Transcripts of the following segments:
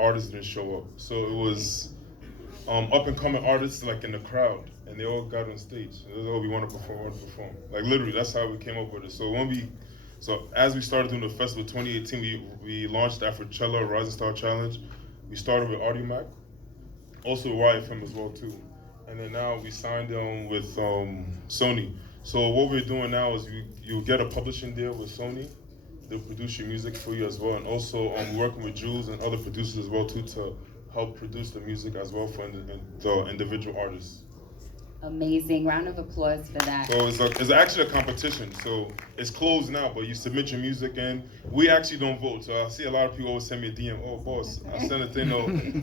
artists didn't show up. So it was up and coming artists like in the crowd, and they all got on stage. It was, oh, we want to perform, want to perform. Like literally, that's how we came up with it. So as we started doing the festival 2018, we launched the Afrochella Rising Star Challenge. We started with AudioMac, also with YFM as well too, and then now we signed with Sony. So what we're doing now is you get a publishing deal with Sony. They'll produce your music for you as well, and also working with Jules and other producers as well too to help produce the music as well for the individual artists. Amazing. Round of applause for that. So it's actually a competition. So it's closed now, but you submit your music in. We actually don't vote. So I see a lot of people always send me a DM, oh boss, I send a thing,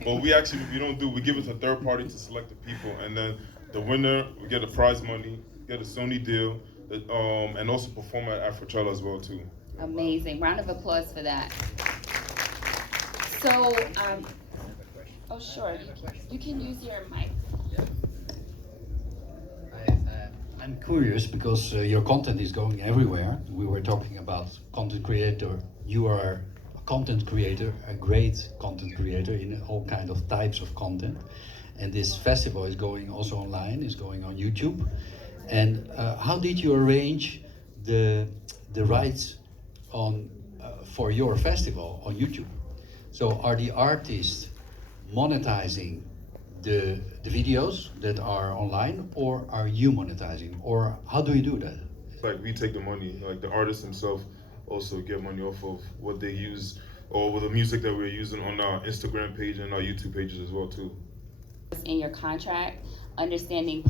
but we don't do. We give it to a third party to select the people, and then the winner, we get the prize money, get a Sony deal, and also perform at Afrochella as well too. Amazing. Round of applause for that. So, oh sure, you can use your mic. I'm curious because your content is going everywhere. We were talking about content creator. You are a content creator, a great content creator in all kind of types of content. And this festival is going also online, is going on YouTube. And how did you arrange the rights on for your festival on YouTube? So are the artists monetizing the videos that are online, or are you monetizing, or how do you do that? Like we take the money, like the artists themselves also get money off of what they use, or with the music that we're using on our Instagram page and our YouTube pages as well too. In your contract, understanding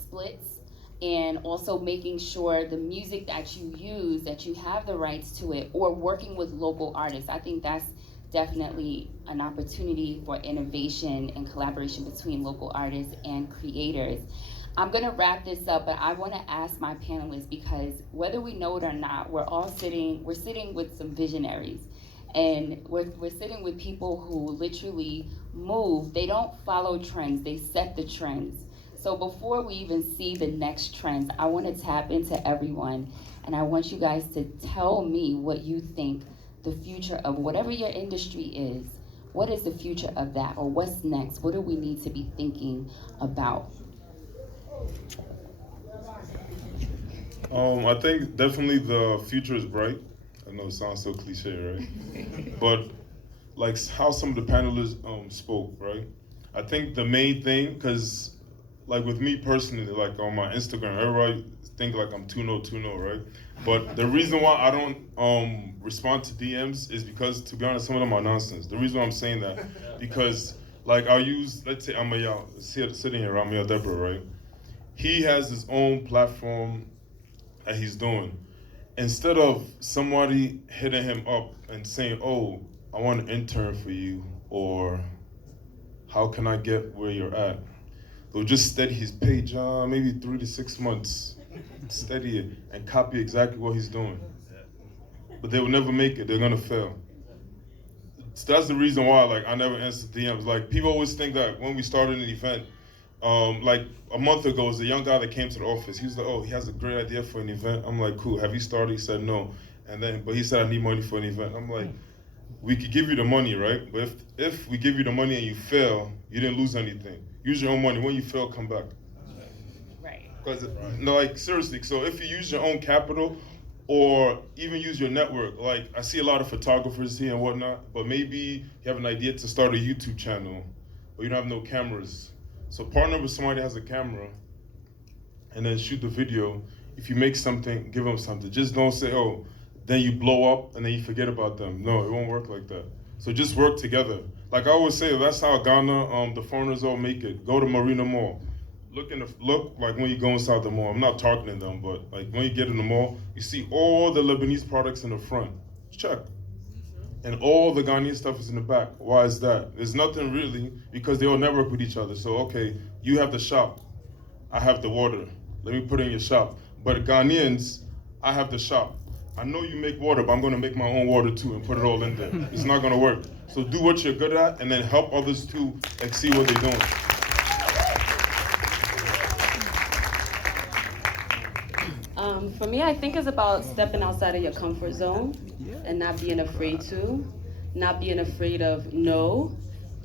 splits, and also making sure the music that you use, that you have the rights to it, or working with local artists. I think that's definitely an opportunity for innovation and collaboration between local artists and creators. I'm gonna wrap this up, but I wanna ask my panelists, because whether we know it or not, we're sitting with some visionaries. And we're sitting with people who literally move. They don't follow trends, they set the trends. So before we even see the next trends, I want to tap into everyone, and I want you guys to tell me what you think the future of whatever your industry is. What is the future of that, or what's next? What do we need to be thinking about? I think definitely the future is bright. I know it sounds so cliche, right? But like how some of the panelists spoke, right? I think the main thing, because like with me personally, like on my Instagram, everybody think like I'm 2-0, right? But the reason why I don't respond to DMs is because, to be honest, some of them are nonsense. The reason why I'm saying that, because like I'll use, let's say Amaya, sitting here, Amaya Deborah, right? He has his own platform that he's doing. Instead of somebody hitting him up and saying, oh, I want an intern for you, or how can I get where you're at? They'll just steady his page, maybe 3 to 6 months, steady it, and copy exactly what he's doing. But they will never make it, they're gonna fail. So that's the reason why, like, I never answer DMs. Like, people always think that when we started an event, like a month ago, was a young guy that came to the office. He was like, oh, he has a great idea for an event. I'm like, cool, have you started? He said no. But he said, I need money for an event. I'm like, we could give you the money, right? But if we give you the money and you fail, you didn't lose anything. Use your own money. When you fail, come back. Right. Because, no, like, seriously, so if you use your own capital, or even use your network, like, I see a lot of photographers here and whatnot, but maybe you have an idea to start a YouTube channel, or you don't have no cameras. So partner with somebody that has a camera, and then shoot the video. If you make something, give them something. Just don't say, oh, then you blow up and then you forget about them. No, it won't work like that. So just work together. Like I always say, that's how Ghana, the foreigners all make it. Go to Marina Mall. Look like when you go inside the mall. I'm not targeting them, but like when you get in the mall, you see all the Lebanese products in the front. Check. And all the Ghanaian stuff is in the back. Why is that? There's nothing really, because they all network with each other. So, okay, you have the shop, I have the water. Let me put it in your shop. But Ghanaians, I have the shop. I know you make water, but I'm gonna make my own water too and put it all in there. It's not gonna work. So do what you're good at and then help others too and see what they're doing. For me, I think it's about stepping outside of your comfort zone and not being afraid to. not being afraid of no,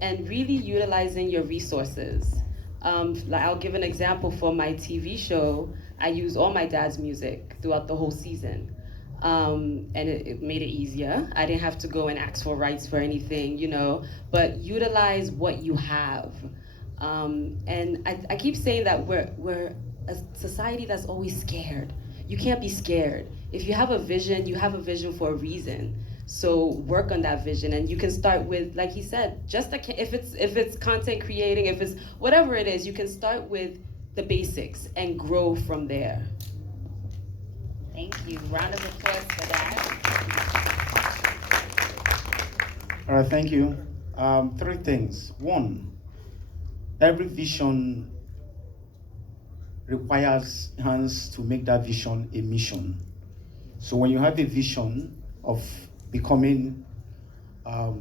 and really utilizing your resources. Like I'll give an example for my TV show. I use all my dad's music throughout the whole season. And it made it easier. I didn't have to go and ask for rights for anything, you know, but utilize what you have. And I keep saying that we're a society that's always scared. You can't be scared. If you have a vision, you have a vision for a reason. So work on that vision, and you can start with, like he said, if it's content creating, if it's whatever it is, you can start with the basics and grow from there. Thank you. Round of applause for that. All right, thank you. Three things. One, every vision requires hands to make that vision a mission. So when you have a vision of becoming a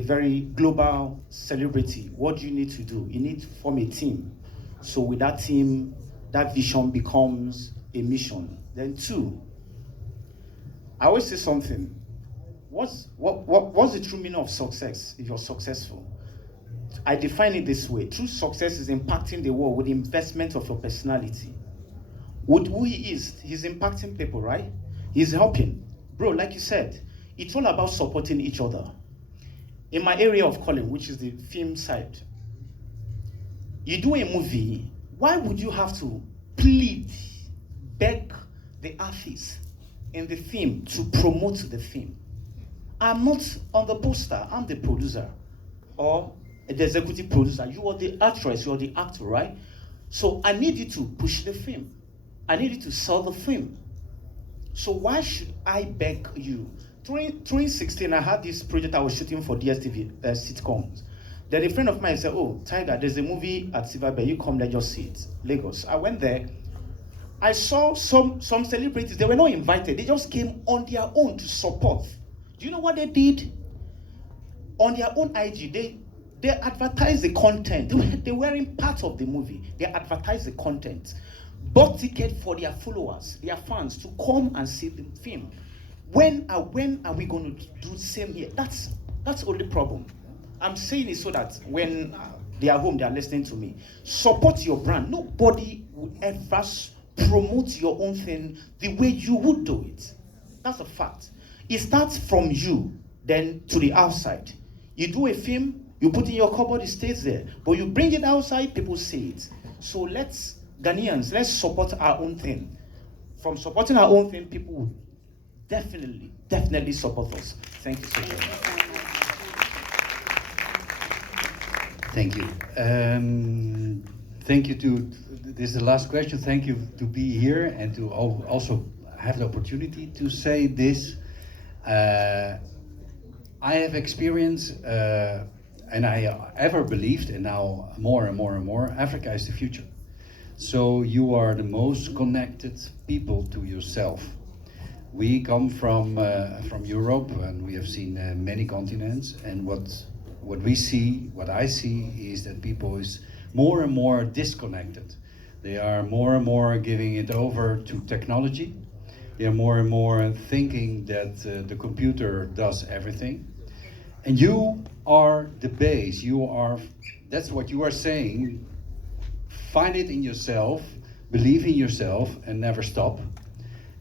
very global celebrity, what do you need to do? You need to form a team. So with that team, that vision becomes a mission. Then two, I always say something. What's the true meaning of success if you're successful? I define it this way. True success is impacting the world with the investment of your personality. With who he is, he's impacting people, right? He's helping. Bro, like you said, it's all about supporting each other. In my area of calling, which is the film side, you do a movie, why would you have to plead, beg the artist in the film to promote the film? I'm not on the poster, I'm the producer or the executive producer. You are the actress, you are the actor, right? So I need you to push the film. I need you to sell the film. So why should I beg you? During 2016, I had this project I was shooting for DSTV sitcoms. Then a friend of mine said, oh, Tiger, there's a movie at Silver Bay, you come, let's just see it. Lagos. I went there. I saw some celebrities, they were not invited. They just came on their own to support. Do you know what they did? On their own IG, they advertised the content. They weren't part of the movie. They advertised the content. Bought ticket for their followers, their fans, to come and see the film. When are we going to do the same here? That's the only problem. I'm saying it so that when they are home, they are listening to me. Support your brand. Nobody will ever promote your own thing the way you would do it. That's a fact. It starts from you, then to the outside. You do a film, you put in your cupboard, it stays there. But you bring it outside, people see it. So Ghanaians, let's support our own thing. From supporting our own thing, people will definitely support us. Thank you so much. Thank you. Thank you this is the last question. Thank you to be here and to also have the opportunity to say this. I have experienced, and I ever believed, and now more and more, Africa is the future. So you are the most connected people to yourself. We come from Europe, and we have seen many continents, and what I see is that people is more and more disconnected. They are more and more giving it over to technology. They are more and more thinking that the computer does everything. And you are the base. That's what you are saying. Find it in yourself, believe in yourself, and never stop.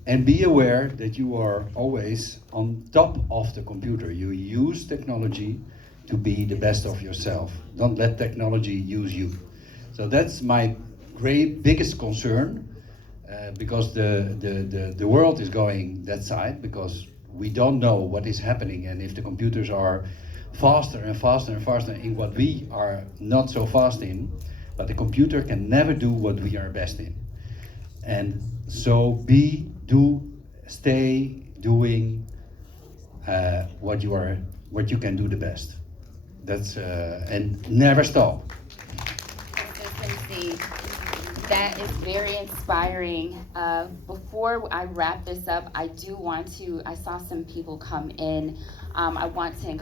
And be aware that you are always on top of the computer. You use technology to be the best of yourself. Don't let technology use you. So that's my biggest concern, because the world is going that side, because we don't know what is happening, and if the computers are faster and faster and faster in what we are not so fast in, but the computer can never do what we are best in. And so stay doing what you can do the best. That's and never stop. Consistency. That is very inspiring. Before I wrap this up, I saw some people come in. I want to encourage